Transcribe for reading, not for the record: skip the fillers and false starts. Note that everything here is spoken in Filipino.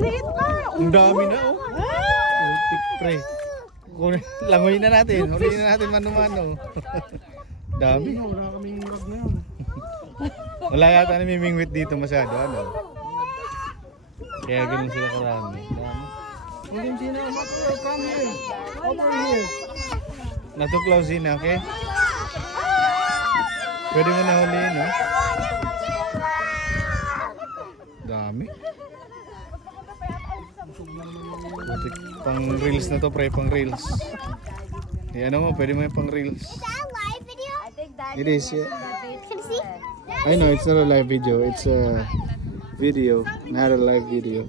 maliit pa. Ang dami na oh. Ultik pre. Langoy na natin. Huliin na natin mano-mano. Dami. Wala kaming rag na yun. Wala yata namimingwit dito masyado. Ano? Kaya ganun sila karami. Hindi na come here. Over here. Not too close in, okay? Pwede mo na huliin, no? Dami. Pang reels na to, pre, pang reels. Ano mo, pwede mo yung pang reels. It is, yeah. I know, it's not a live video. It's a video, not a live video.